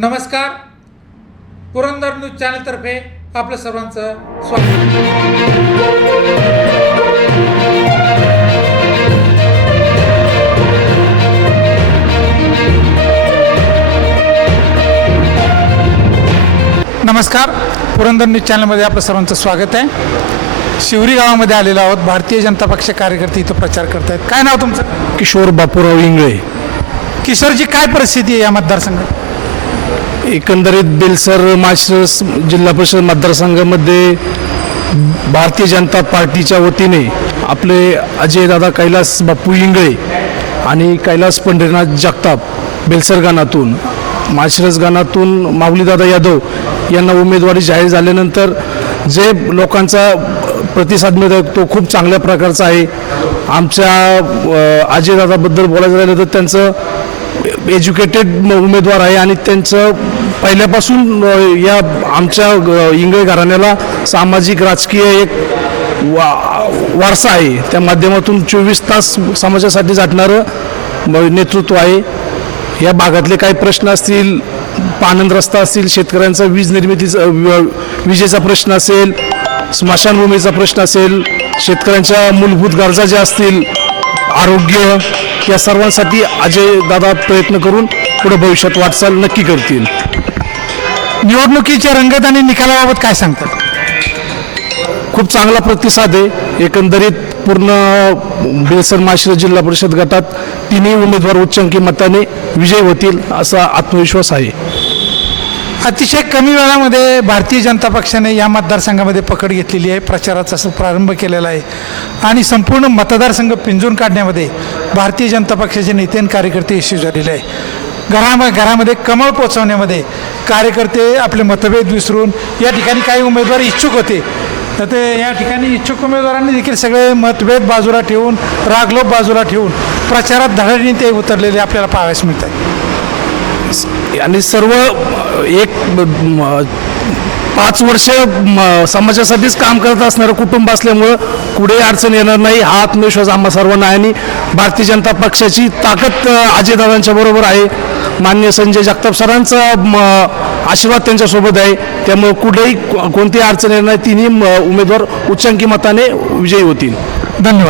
नमस्कार, पुरंदर न्यूज चॅनलतर्फे आपलं सर्वांचं स्वागत. नमस्कार, पुरंदर न्यूज चॅनलमध्ये आपलं सर्वांचं स्वागत आहे. शिवरी गावामध्ये आलेलो आहोत. भारतीय जनता पक्ष कार्यकर्ते इथं प्रचार करत आहेत. काय नाव तुमचं? किशोर बापूराव इंगळे. किशोरजी, काय परिस्थिती आहे या मतदारसंघात? एकंदरीत बेलसर माळशिरस जिल्हा परिषद मतदारसंघामध्ये भारतीय जनता पार्टीच्या वतीने आपले अजयदादा कैलास बापू इंगळे आणि कैलास पंढरीनाथ जगताप बेलसर गाणातून, माळशिरस गाणातून माऊलीदादा यादव यांना उमेदवारी जाहीर झाल्यानंतर जे लोकांचा प्रतिसाद मिळत आहे तो खूप चांगल्या प्रकारचा आहे. आमच्या अजयदादाबद्दल बोलायचं राहिलं तर त्यांचं एज्युकेटेड उमेदवार आहे आणि त्यांचं पहिल्यापासून या आमच्या इंगळे घराण्याला सामाजिक राजकीय एक वारसा आहे. त्या माध्यमातून 24 तास समाजासाठी झटणारं नेतृत्व आहे. या भागातले काही प्रश्न असतील, पाणंद रस्ता असतील, शेतकऱ्यांचा वीज निर्मितीचा विजेचा प्रश्न असेल, स्मशानभूमीचा प्रश्न असेल, शेतकऱ्यांच्या मूलभूत गरजा ज्या असतील, आरोग्य, या सर्वांसाठी अजयदादा प्रयत्न करून पुढे भविष्यात वाटचाल नक्की करतील. निवडणुकीच्या रंगत आणि निकालाबाबत काय सांगतात? खूप चांगला प्रतिसाद आहे. एकंदरीत पूर्ण बेलसर माळशिरस जिल्हा परिषद गटात तिन्ही उमेदवार उच्चांकी मताने विजयी होतील असा आत्मविश्वास आहे. अतिशय कमी वेळामध्ये भारतीय जनता पक्षाने या मतदारसंघामध्ये पकड घेतलेली आहे. प्रचाराचा प्रारंभ केलेला आहे आणि संपूर्ण मतदारसंघ पिंजून काढण्यामध्ये भारतीय जनता पक्षाचे नेते आणि कार्यकर्ते यशस्वी झालेले आहे. घरामध्ये कमळ पोचवण्यामध्ये कार्यकर्ते आपले मतभेद विसरून या ठिकाणी काही उमेदवार इच्छुक होते, तर ते या ठिकाणी इच्छुक उमेदवारांनी देखील सगळे मतभेद बाजूला ठेवून, रागलोप बाजूला ठेवून प्रचारात धडाडीने ते उतरलेले आपल्याला पाहावयास मिळतात. आणि सर्व एक 5 वर्ष समाजासाठीच काम करत असणारं कुटुंब असल्यामुळं कुठे अडचण येणार नाही हा आत्मविश्वास आम्हा सर्वांना आहे. आणि भारतीय जनता पक्षाची ताकद अजयदादांच्या बरोबर आहे. माननीय संजय जगताप सरांचा आशीर्वाद त्यांच्यासोबत आहे. त्यामुळे कुठेही कोणतीही अडचण येणार नाही. तिन्ही उमेदवार उच्चांकी मताने विजयी होतील. धन्यवाद.